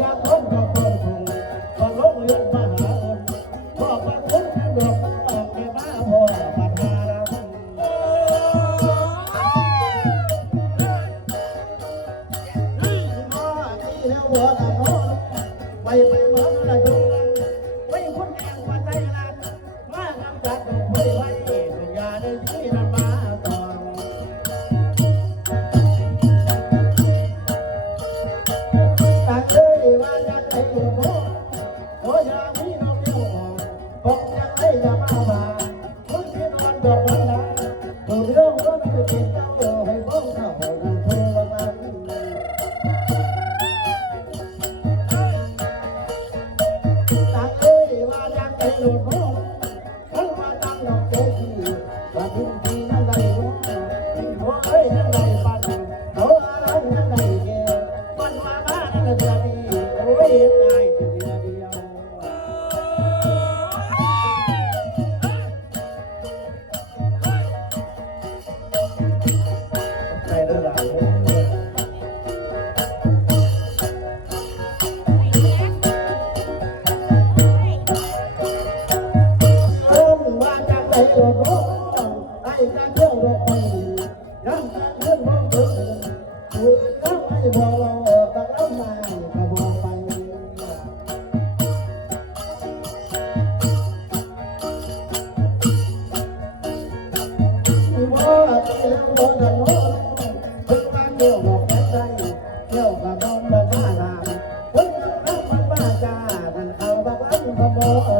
la ยังไม่อย่ามา Oh.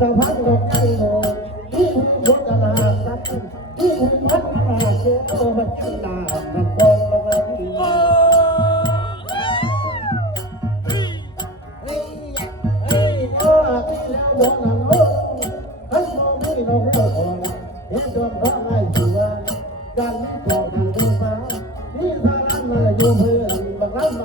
สังพันธ์ดอกไม้ที่พุทธนาสักที่พัฒนาเชื่อโตมันนานักบอลละมันดอกนั้ให้โตไม่ดอกไม่อกเนดอกเราะอะไรอยู่ว่ากรกนั้นดูฟ้านี่ทารันมาอยู่เพื่อนบักรับม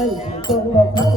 ให้จงบอก